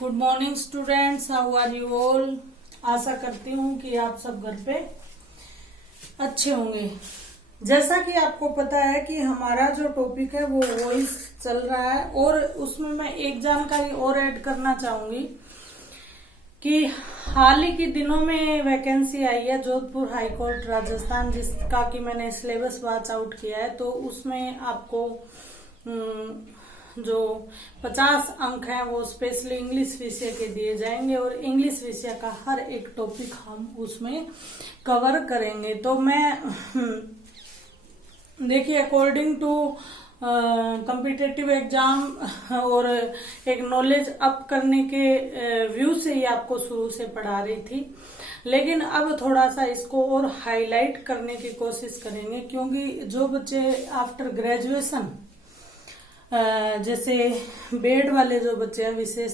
Good morning students, how are you all. आशा करती हूँ कि आप सब घर पे अच्छे होंगे। जैसा कि आपको पता है कि हमारा जो टॉपिक है वो वॉइस चल रहा है और उसमें मैं एक जानकारी और ऐड करना चाहूंगी कि हाल ही के दिनों में वैकेंसी आई है जोधपुर हाई कोर्ट राजस्थान, जिसका कि मैंने सिलेबस वॉच आउट किया है। तो उसमें आपको जो 50 अंक हैं वो स्पेशली इंग्लिश विषय के दिए जाएंगे और इंग्लिश विषय का हर एक टॉपिक हम उसमें कवर करेंगे। तो मैं देखिए, अकॉर्डिंग टू कॉम्पिटिटिव एग्जाम और एक नॉलेज अप करने के व्यू से ही आपको शुरू से पढ़ा रही थी, लेकिन अब थोड़ा सा इसको और हाईलाइट करने की कोशिश करेंगे, क्योंकि जो बच्चे आफ्टर ग्रेजुएशन जैसे बेड वाले जो बच्चे हैं विशेष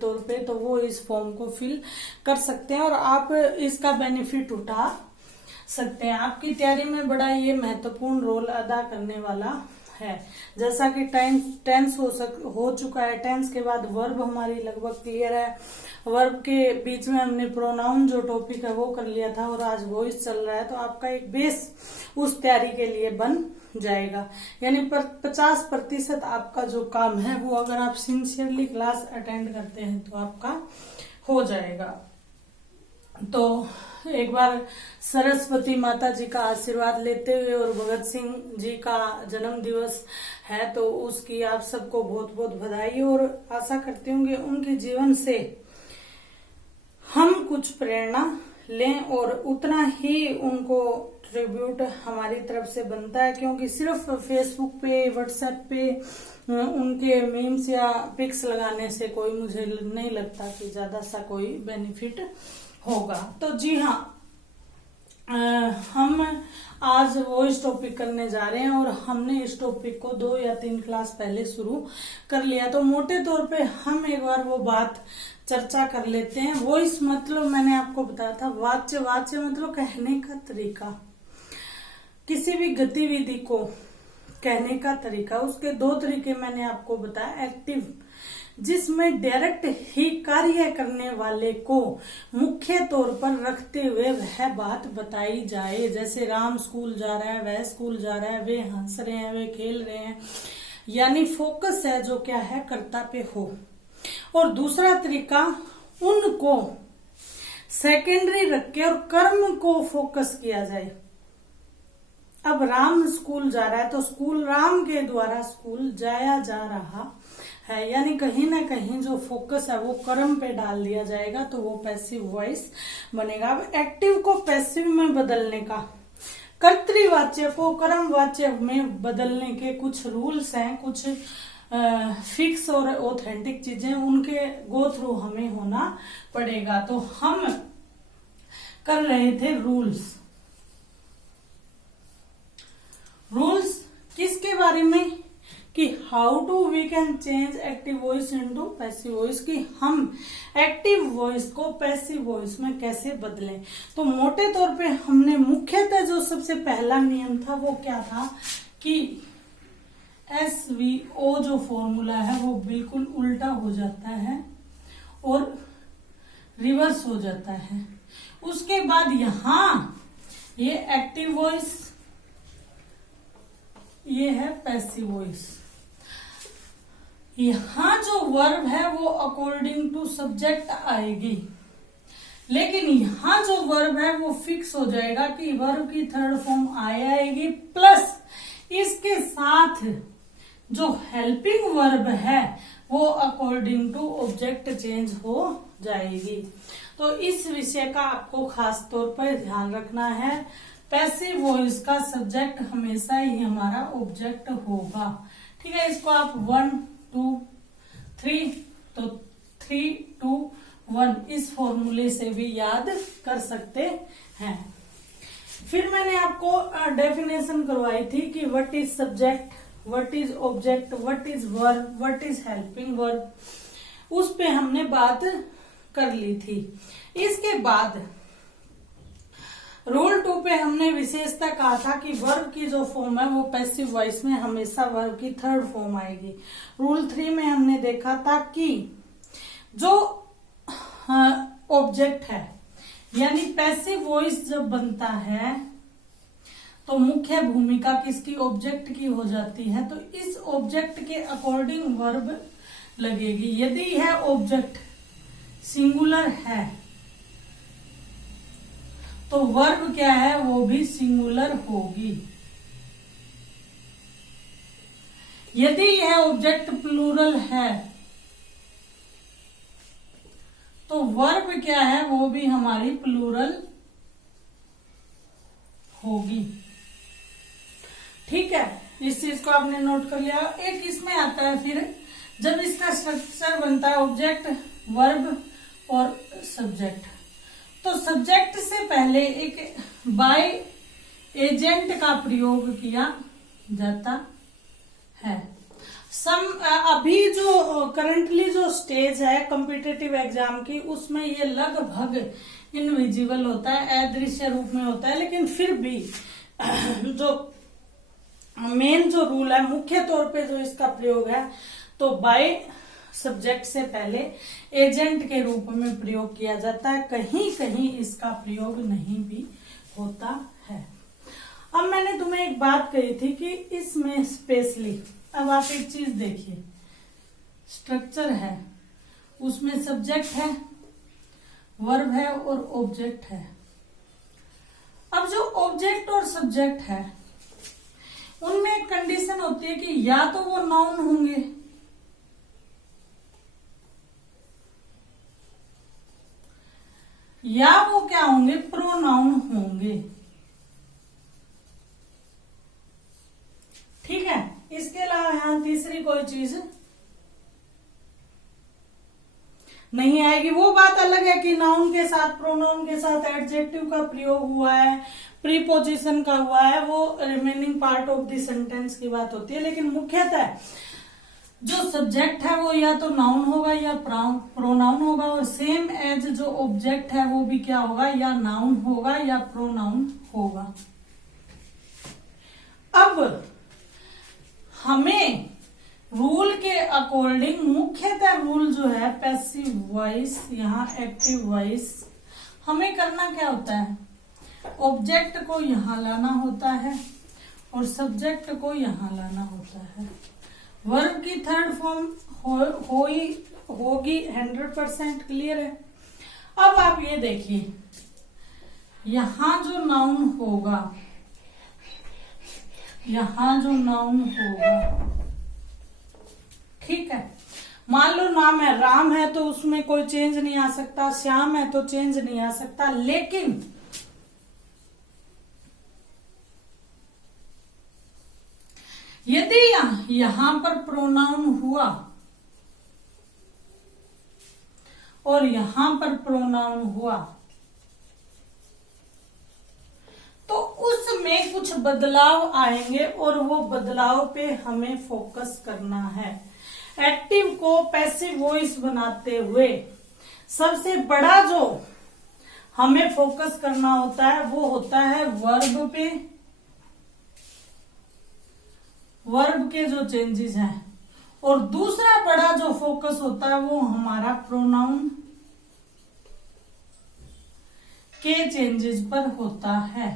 तौर पे, तो वो इस फॉर्म को फिल कर सकते हैं और आप इसका बेनिफिट उठा सकते हैं। आपकी तैयारी में बड़ा ये महत्वपूर्ण रोल अदा करने वाला है। जैसा कि टेंस हो चुका है, टेंस के बाद वर्ब हमारी लगभग क्लियर है। वर्ब के बीच में हमने प्रोनाउन जो टॉपिक है वो कर लिया था और आज वॉइस चल रहा है, तो आपका एक बेस उस तैयारी के लिए बन जाएगा। यानी 50% आपका जो काम है वो अगर आप सिंसियरली क्लास अटेंड करते हैं तो आपका हो जाएगा। तो एक बार सरस्वती माता जी का आशीर्वाद लेते हुए, और भगत सिंह जी का जन्म दिवस है तो उसकी आप सबको बहुत बहुत बधाई, और आशा करती हूँ कि उनके जीवन से हम कुछ प्रेरणा लें और उतना ही उनको ट्रिब्यूट हमारी तरफ से बनता है, क्योंकि सिर्फ फेसबुक पे व्हाट्सएप पे उनके मीम्स या पिक्स लगाने से कोई मुझे नहीं लगता कि ज्यादा सा कोई बेनिफिट होगा। तो जी हाँ, हम आज वो इस टॉपिक करने जा रहे हैं और हमने इस टॉपिक को 2 या 3 क्लास पहले शुरू कर लिया। तो मोटे तौर पे हम एक बार वो बात चर्चा कर लेते हैं। वॉइस मतलब मैंने आपको बताया था वाच्य, वाच्य मतलब कहने का तरीका, किसी भी गतिविधि को कहने का तरीका। उसके 2 तरीके मैंने आपको बताया। एक्टिव, जिसमें डायरेक्ट ही कार्य करने वाले को मुख्य तौर पर रखते हुए वह बात बताई जाए, जैसे राम स्कूल जा रहा है, वह स्कूल जा रहा है, वे हंस रहे हैं, वे खेल रहे हैं, यानी फोकस है जो क्या है कर्ता पे हो। और दूसरा तरीका, उनको सेकेंडरी रख के और कर्म को फोकस किया जाए। अब राम स्कूल जा रहा है तो स्कूल राम के द्वारा स्कूल जाया जा रहा है, यानी कहीं ना कहीं जो फोकस है वो कर्म पे डाल दिया जाएगा, तो वो पैसिव वॉइस बनेगा। अब एक्टिव को पैसिव में बदलने का, कर्तृवाच्य को कर्मवाच्य में बदलने के कुछ रूल्स हैं, कुछ फिक्स और ऑथेंटिक चीजें, उनके गो थ्रू हमें होना पड़ेगा। तो हम कर रहे थे रूल्स किसके बारे में, कि how to we can change active voice into passive voice, कि हम एक्टिव वॉइस को पैसिव वॉइस में कैसे बदलें। तो मोटे तौर पे हमने मुख्यतः जो सबसे पहला नियम था वो क्या था कि SVO जो फॉर्मूला है वो बिल्कुल उल्टा हो जाता है और रिवर्स हो जाता है। उसके बाद यहां ये एक्टिव वॉइस, ये है पैसिव वॉइस। यहां जो वर्ब है वो अकॉर्डिंग टू सब्जेक्ट आएगी, लेकिन यहां जो वर्ब है वो फिक्स हो जाएगा कि वर्ब की थर्ड फॉर्म आएगी, प्लस इसके साथ जो हेल्पिंग वर्ब है वो अकॉर्डिंग टू ऑब्जेक्ट चेंज हो जाएगी। तो इस विषय का आपको खास तौर पर ध्यान रखना है। पैसिव वॉइस का सब्जेक्ट हमेशा ही हमारा ऑब्जेक्ट होगा, ठीक है। इसको आप 1 2 3, तो 3 2 1 इस फॉर्मूले से भी याद कर सकते हैं। फिर मैंने आपको डेफिनेशन करवाई थी कि what is subject, what is object, what is verb, what is helping verb, उस पे हमने बात कर ली थी। इसके बाद रूल 2 पे हमने विशेषता कहा था कि वर्ब की जो फॉर्म है वो पैसिव वॉइस में हमेशा वर्ब की थर्ड फॉर्म आएगी। रूल 3 में हमने देखा था कि जो ऑब्जेक्ट है, यानी पैसिव वॉइस जब बनता है तो मुख्य भूमिका किसकी, ऑब्जेक्ट की हो जाती है। तो इस ऑब्जेक्ट के अकॉर्डिंग वर्ब लगेगी। यदि यह ऑब्जेक्ट सिंगुलर है तो वर्ब क्या है, वो भी सिंगुलर होगी। यदि यह ऑब्जेक्ट प्लूरल है तो वर्ब क्या है, वो भी हमारी प्लूरल होगी। ठीक है, इस चीज को आपने नोट कर लिया। एक इसमें आता है फिर, जब इसका स्ट्रक्चर बनता है ऑब्जेक्ट, वर्ब और सब्जेक्ट। तो सब्जेक्ट से पहले एक बाय एजेंट का प्रयोग किया जाता है। अभी जो करंटली जो स्टेज है कॉम्पिटिटिव एग्जाम की, उसमें ये लगभग इनविजिबल होता है, अदृश्य रूप में होता है, लेकिन फिर भी जो मेन जो रूल है, मुख्य तौर पे जो इसका प्रयोग है, तो बाय सब्जेक्ट से पहले एजेंट के रूप में प्रयोग किया जाता है। कहीं कहीं इसका प्रयोग नहीं भी होता है। अब मैंने तुम्हें एक बात कही थी कि इसमें स्पेशली, अब आप एक चीज देखिए, स्ट्रक्चर है, उसमें सब्जेक्ट है, वर्ब है और ऑब्जेक्ट है। अब जो ऑब्जेक्ट और सब्जेक्ट है उनमें एक कंडीशन होती है कि या तो वो नाउन होंगे या वो क्या होंगे, प्रोनाउन होंगे। ठीक है, इसके अलावा यहां तीसरी कोई चीज नहीं आएगी। वो बात अलग है कि नाउन के साथ, प्रोनाउन के साथ एडजेक्टिव का प्रयोग हुआ है, प्रीपोजिशन का हुआ है, वो remaining part of the sentence की बात होती है। लेकिन मुख्यतः जो सब्जेक्ट है वो या तो नाउन होगा या प्रोनाउन होगा, और सेम एज जो ऑब्जेक्ट है वो भी क्या होगा, या नाउन होगा या प्रोनाउन होगा। अब हमें रूल के अकॉर्डिंग, मुख्यतः रूल जो है पैसिव वॉइस, यहाँ एक्टिव वॉइस, हमें करना क्या होता है, ऑब्जेक्ट को यहां लाना होता है और सब्जेक्ट को यहां लाना होता है। वर्ब की थर्ड फॉर्म होगी 100% क्लियर है। अब आप ये देखिए, यहां जो नाउन होगा, यहां जो नाउन होगा, ठीक है, मान लो नाम है, राम है तो उसमें कोई चेंज नहीं आ सकता, श्याम है तो चेंज नहीं आ सकता। लेकिन यदि यहां पर प्रोनाउन हुआ और यहां पर प्रोनाउन हुआ तो उसमें कुछ बदलाव आएंगे और वो बदलाव पे हमें फोकस करना है। एक्टिव को पैसिव वॉइस बनाते हुए सबसे बड़ा जो हमें फोकस करना होता है वो होता है वर्ब पे, वर्ब के जो चेंजेस हैं, और दूसरा बड़ा जो फोकस होता है वो हमारा प्रोनाउन के चेंजेस पर होता है।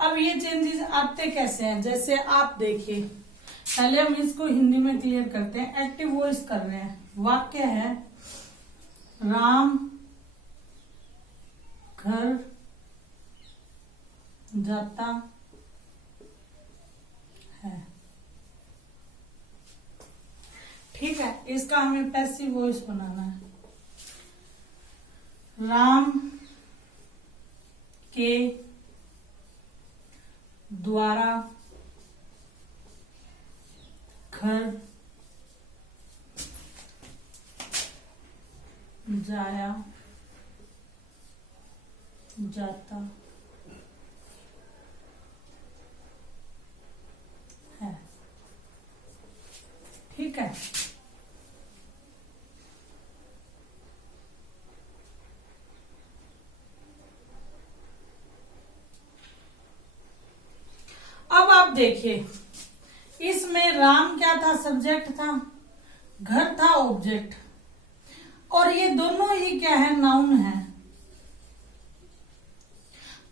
अब ये चेंजेस आते कैसे हैं, जैसे आप देखिए, पहले हम इसको हिंदी में क्लियर करते हैं। एक्टिव वॉइस कर रहे हैं, वाक्य है राम घर जाता है, ठीक है, इसका हमें पैसिव वॉइस बनाना है। राम के द्वारा घर जाया जाता है, ठीक है। अब आप देखिए, इसमें राम क्या था, सब्जेक्ट था, घर था ऑब्जेक्ट, और ये दोनों ही क्या है, नाउन है।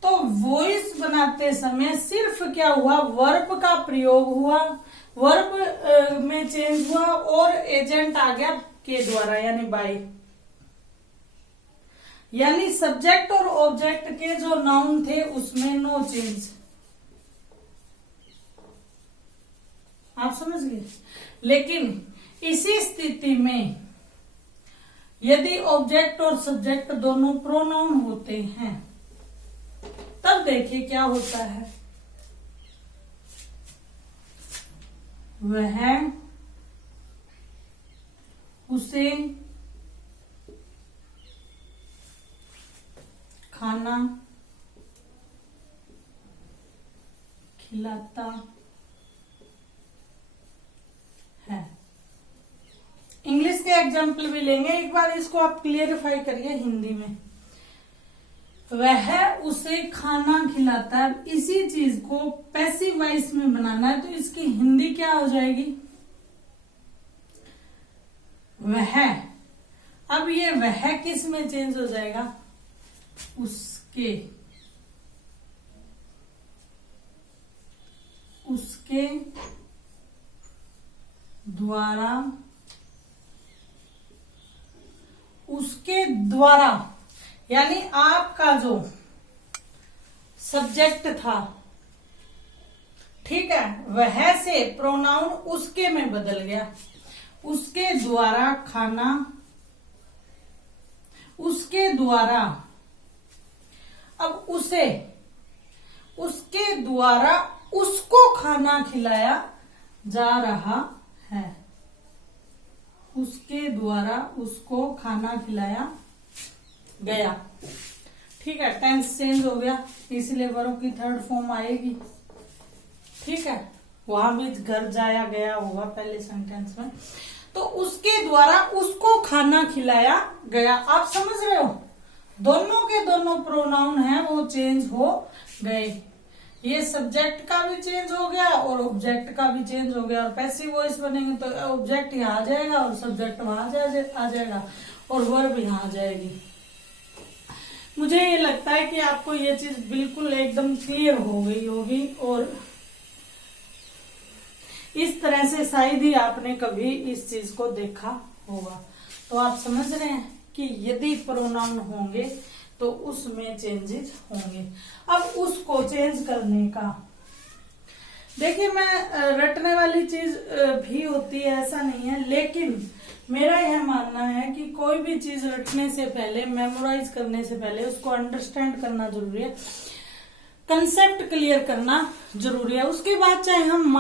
तो वॉइस बनाते समय सिर्फ क्या हुआ, वर्ब का प्रयोग हुआ, वर्ब में चेंज हुआ और एजेंट आ गया के द्वारा यानी बाय, यानी सब्जेक्ट और ऑब्जेक्ट के जो नाउन थे उसमें नो चेंज। आप समझ गए। लेकिन इसी स्थिति में यदि ऑब्जेक्ट और सब्जेक्ट दोनों प्रोनाउन होते हैं तब देखिए क्या होता है। वह, उसे, खाना खिलाता है। इंग्लिश के एग्जाम्पल भी लेंगे, एक बार इसको आप क्लियरिफाई करिए हिंदी में। वह उसे खाना खिलाता है, इसी चीज को पैसिव वॉइस में बनाना है तो इसकी हिंदी क्या हो जाएगी, वह। अब ये वह किस में चेंज हो जाएगा, उसके, उसके द्वारा, उसके द्वारा यानी आपका जो सब्जेक्ट था, ठीक है, वह से प्रोनाउन उसके में बदल गया, उसके द्वारा खाना, उसके द्वारा, अब उसे, उसके द्वारा उसको खाना खिलाया जा रहा है, उसके द्वारा उसको खाना खिलाया गया। ठीक है, टेंस चेंज हो गया इसलिए वर्ब की थर्ड फॉर्म आएगी। ठीक है, वहां भी घर जाया गया होगा पहले सेंटेंस में। तो उसके द्वारा उसको खाना खिलाया गया। आप समझ रहे हो, दोनों के दोनों प्रोनाउन हैं वो चेंज हो गए। ये सब्जेक्ट का भी चेंज हो गया और ऑब्जेक्ट का भी चेंज हो गया। और पैसिव वॉइस बनेंगे तो ऑब्जेक्ट यहाँ आ जाएगा और सब्जेक्ट वहां आ जाएगा और वर्ब यहाँ आ जाएगी। मुझे ये लगता है कि आपको ये चीज बिल्कुल एकदम क्लियर हो गई होगी और इस तरह से शायद ही आपने कभी इस चीज को देखा होगा। तो आप समझ रहे हैं कि यदि प्रोनाउन होंगे तो उसमें चेंजेस होंगे। अब उसको चेंज करने का देखिए, मैं रटने वाली चीज भी होती है ऐसा नहीं है, लेकिन मेरा यह मानना है कि कोई भी चीज रटने से पहले, मेमोराइज करने से पहले उसको अंडरस्टैंड करना जरूरी है, कंसेप्ट क्लियर करना जरूरी है। उसके बाद चाहे हम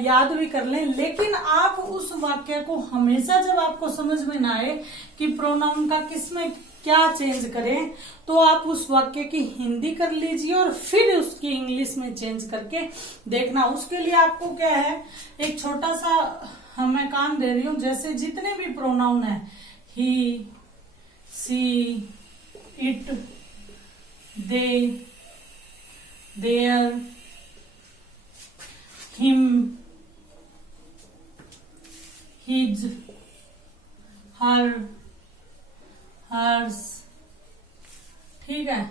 याद भी कर लें, लेकिन आप उस वाक्य को हमेशा जब आपको समझ में ना आए कि प्रोनाउन का किसमें क्या चेंज करें, तो आप उस वाक्य की हिंदी कर लीजिए और फिर उसकी इंग्लिश में चेंज करके देखना। उसके लिए आपको क्या है, एक छोटा सा मैं काम दे रही हूं। जैसे जितने भी प्रोनाउन है, he, she, it, they, their, him, his, her, hers, ठीक है,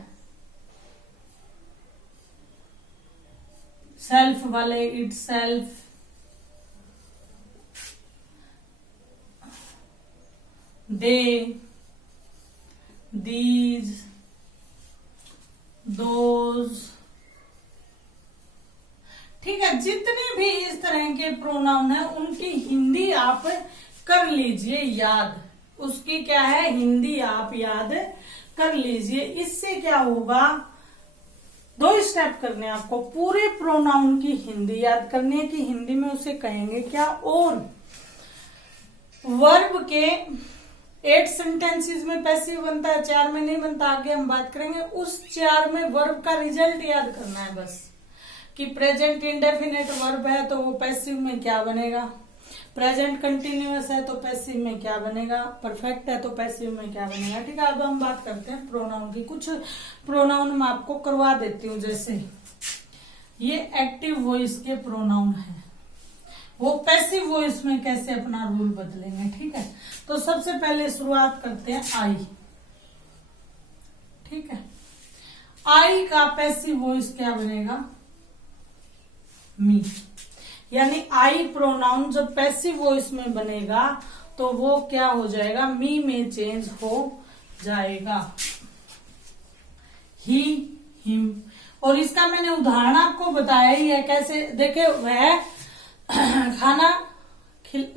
सेल्फ वाले itself, they, these, those, ठीक है। जितने भी इस तरह के प्रोनाउन है उनकी हिंदी आप कर लीजिए याद। उसकी क्या है, हिंदी आप याद कर लीजिए। इससे क्या होगा, 2 स्टेप करने आपको। पूरे प्रोनाउन की हिंदी याद करनी है कि हिंदी में उसे कहेंगे क्या, और वर्ब के 8 सेंटेंसेस में पैसिव बनता है, 4 में नहीं बनता, आगे हम बात करेंगे। उस 4 में वर्ब का रिजल्ट याद करना है बस, कि प्रेजेंट इंडेफिनेट वर्ब है तो वो पैसिव में क्या बनेगा, प्रेजेंट कंटिन्यूअस है तो पैसिव में क्या बनेगा, परफेक्ट है तो पैसिव में क्या बनेगा। ठीक है, अब हम बात करते हैं प्रोनाउन की। कुछ प्रोनाउन मैं आपको करवा देती हूँ। जैसे ये एक्टिव वॉइस के प्रोनाउन है, वो पैसिव वॉइस में कैसे अपना रूल बदलेंगे। ठीक है, तो सबसे पहले शुरुआत करते हैं आई। ठीक है, आई का पैसिव वॉइस क्या बनेगा, मी। यानी आई प्रोनाउन जब पैसिव वॉइस में बनेगा तो वो क्या हो जाएगा, मी में चेंज हो जाएगा, ही, हिम। और इसका मैंने उदाहरण आपको बताया ही है कैसे। देखिए वह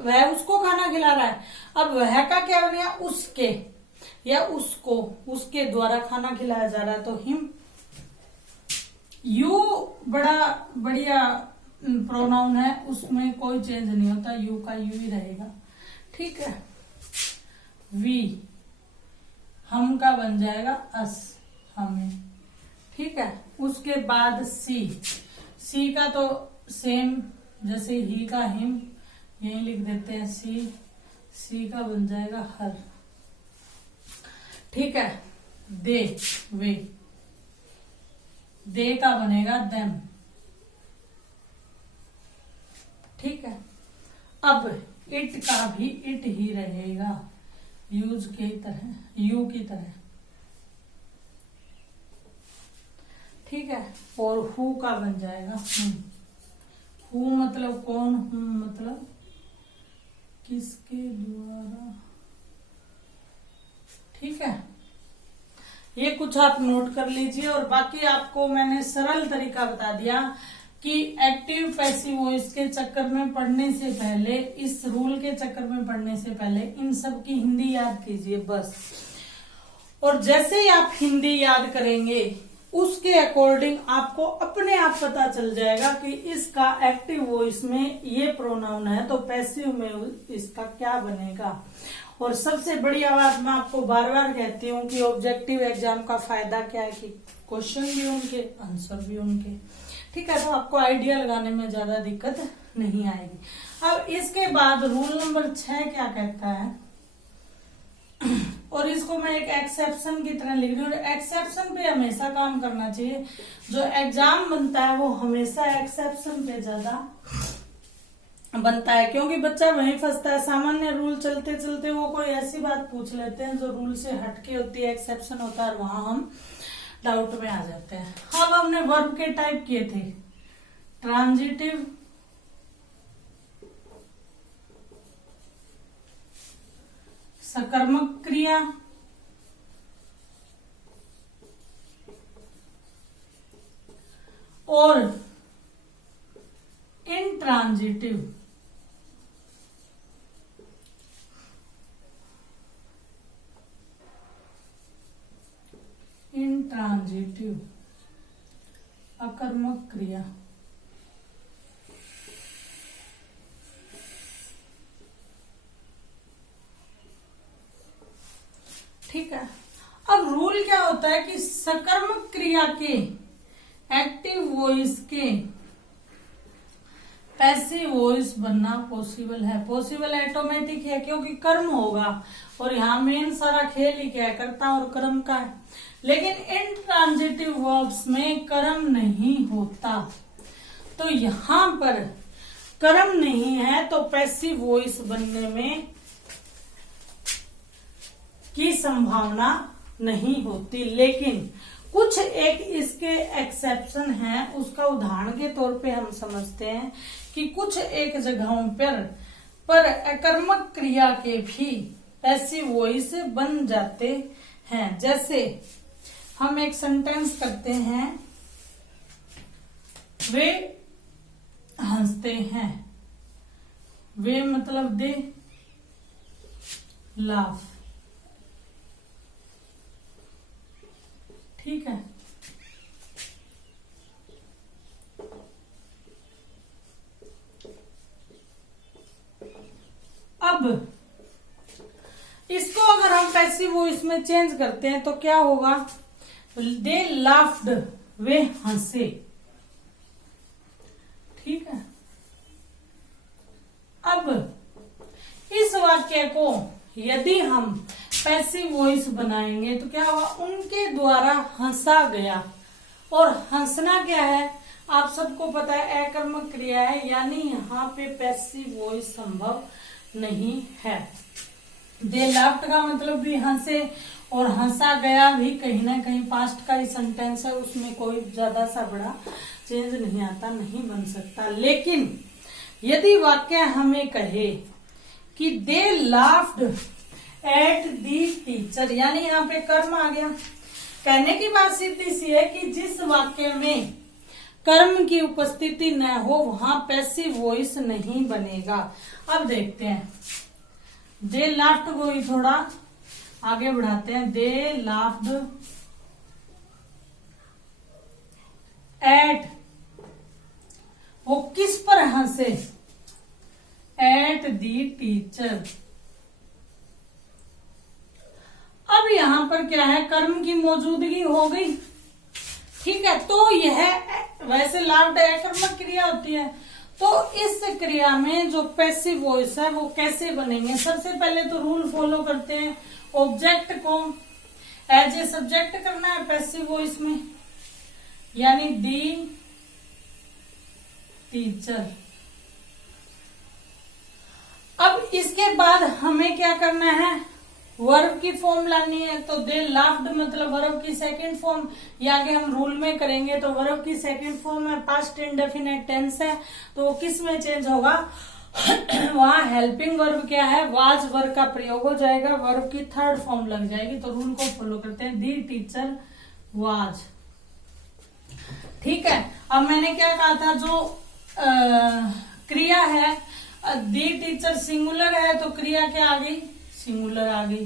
वह उसको खाना खिला रहा है, अब वह का क्या बनेगा, उसके या उसको, उसके द्वारा खाना खिलाया जा रहा है तो हिम। यू बड़ा बढ़िया प्रोनाउन है, उसमें कोई चेंज नहीं होता, यू का यू ही रहेगा। ठीक है, वी, हम का बन जाएगा अस, हमें। ठीक है, उसके बाद सी, सी का तो सेम जैसे ही का हिम, यही लिख देते हैं सी, सी का बन जाएगा हर। ठीक है, दे, वे, दे का बनेगा देम। ठीक है, अब इट का भी इट ही रहेगा, यूज की तरह, यू की तरह। ठीक है, और हु का बन जाएगा हुम। हु मतलब कौन, हुम मतलब किसके द्वारा। ठीक है, ये कुछ आप नोट कर लीजिए। और बाकी आपको मैंने सरल तरीका बता दिया कि एक्टिव पैसिव वॉइस के चक्कर में पढ़ने से पहले, इस रूल के चक्कर में पढ़ने से पहले इन सब की हिंदी याद कीजिए बस। और जैसे ही आप हिंदी याद करेंगे उसके अकॉर्डिंग आपको अपने आप पता चल जाएगा कि इसका एक्टिव वॉइस में ये प्रोनाउन है तो पैसिव में इसका क्या बनेगा। और सबसे बढ़िया बात मैं आपको बार बार कहती हूँ कि ऑब्जेक्टिव एग्जाम का फायदा क्या है कि क्वेश्चन भी उनके, आंसर भी उनके। ठीक है, तो आपको आइडिया लगाने में ज्यादा दिक्कत नहीं आएगी। अब इसके बाद रूल नंबर 6 क्या कहता है, और इसको मैं एक एक्सेप्शन की तरह लिख रही हूँ। एक्सेप्शन पे हमेशा काम करना चाहिए, जो एग्जाम बनता है वो हमेशा एक्सेप्शन पे ज्यादा बनता है, क्योंकि बच्चा वहीं फंसता है। सामान्य रूल चलते चलते वो कोई ऐसी बात पूछ लेते हैं जो रूल से हटके होती है, एक्सेप्शन होता है, और वहां हम डाउट में आ जाते हैं। अब हमने वर्ब के टाइप किए थे, ट्रांजिटिव, सकर्मक क्रिया, और इंट्रांजिटिव। इंट्रांजिटिव अकर्मक क्रिया। ठीक है, अब रूल क्या होता है कि सकर्मक क्रिया के एक्टिव वॉइस के पैसिव वॉइस बनना पॉसिबल है। पॉसिबल ऑटोमेटिक है क्योंकि कर्म होगा, और यहाँ मेन सारा खेल ही क्या है, कर्ता और कर्म का है। लेकिन इंट्रांजिटिव वर्ब्स में कर्म नहीं होता, तो यहाँ पर कर्म नहीं है तो पैसिव वॉइस बनने में की संभावना नहीं होती। लेकिन कुछ एक इसके एक्सेप्शन हैं, उसका उदाहरण के तौर पे हम समझते हैं कि कुछ एक जगहों पर अकर्मक क्रिया के भी पैसिव वॉइस बन जाते हैं। जैसे हम एक सेंटेंस करते हैं, वे हंसते हैं, वे मतलब दे लाफ। ठीक है, अब इसको अगर हम पैसिव वॉइस में चेंज करते हैं तो क्या होगा, दे लाफ्ड, वे हंसे। ठीक है, अब इस वाक्य को यदि हम पैसिव वॉइस बनाएंगे तो क्या होगा, उनके द्वारा हंसा गया। और हंसना क्या है, आप सबको पता है अकर्मक क्रिया है, यानी यहाँ पे पैसिव वॉइस संभव नहीं है। दे लाफ्ड का मतलब भी हंसे और हंसा गया भी कहीं ना कहीं पास्ट का ही सेंटेंस है, उसमें कोई ज्यादा सा बड़ा चेंज नहीं आता, नहीं बन सकता। लेकिन यदि वाक्य हमें कहे कि दे लाफ्ड एट दी टीचर, यानी यहाँ पे कर्म आ गया। कहने की बात सीधी सी है कि जिस वाक्य में कर्म की उपस्थिति न हो वहां पैसिव वॉइस नहीं बनेगा। अब देखते हैं, दे लाफ्ड को ही थोड़ा आगे बढ़ाते हैं। दे लाफ्ड एट, वो किस पर हंसे? At the teacher. अब यहां पर क्या है, कर्म की मौजूदगी हो गई, ठीक है। तो यह वैसे लाफ्ड अकर्मक क्रिया होती है, तो इस क्रिया में जो पैसिव वॉइस है वो कैसे बनेंगे? सबसे पहले तो रूल फॉलो करते हैं, ऑब्जेक्ट को एज ए सब्जेक्ट करना है पैसिव वॉइस में, यानी दी टीचर। अब इसके बाद हमें क्या करना है, वर्ब की फॉर्म लानी है। तो दे लाफ्ड मतलब वर्ब की सेकंड फॉर्म, ये आगे हम रूल में करेंगे। तो वर्ब की सेकंड फॉर्म है, पास्ट इंडेफिनिट टेंस है, तो वो किस में चेंज होगा? वहां हेल्पिंग वर्ब क्या है, वाज वर्ब का प्रयोग हो जाएगा, वर्ब की थर्ड फॉर्म लग जाएगी। तो रूल को फॉलो करते हैं, दी टीचर वाज, ठीक है। अब मैंने क्या कहा था, जो क्रिया है दी टीचर सिंगुलर है, तो क्रिया क्या आ गई? सिंगुलर आ गई।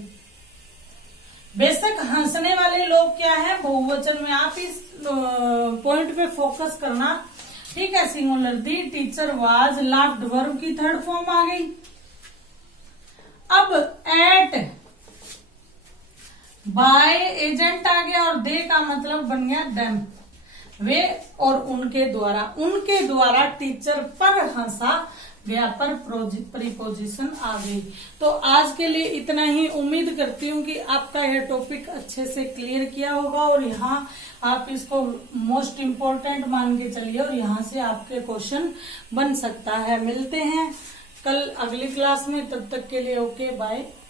बेशक हंसने वाले लोग क्या है, बहुवचन में। आप इस पॉइंट पे फोकस करना, ठीक है। Singular, the teacher was laughed, verb की थर्ड फॉर्म आ गई। अब एट बाय एजेंट आ गया और दे का मतलब बन गया देम, वे और उनके द्वारा टीचर पर हंसा गया, पर प्रीपोजिशन आ गई। तो आज के लिए इतना ही। उम्मीद करती हूँ कि आपका यह टॉपिक अच्छे से क्लियर किया होगा और यहाँ आप इसको मोस्ट इम्पोर्टेंट मान के चलिए और यहाँ से आपके क्वेश्चन बन सकता है। मिलते हैं कल अगली क्लास में, तब तक के लिए ओके बाय।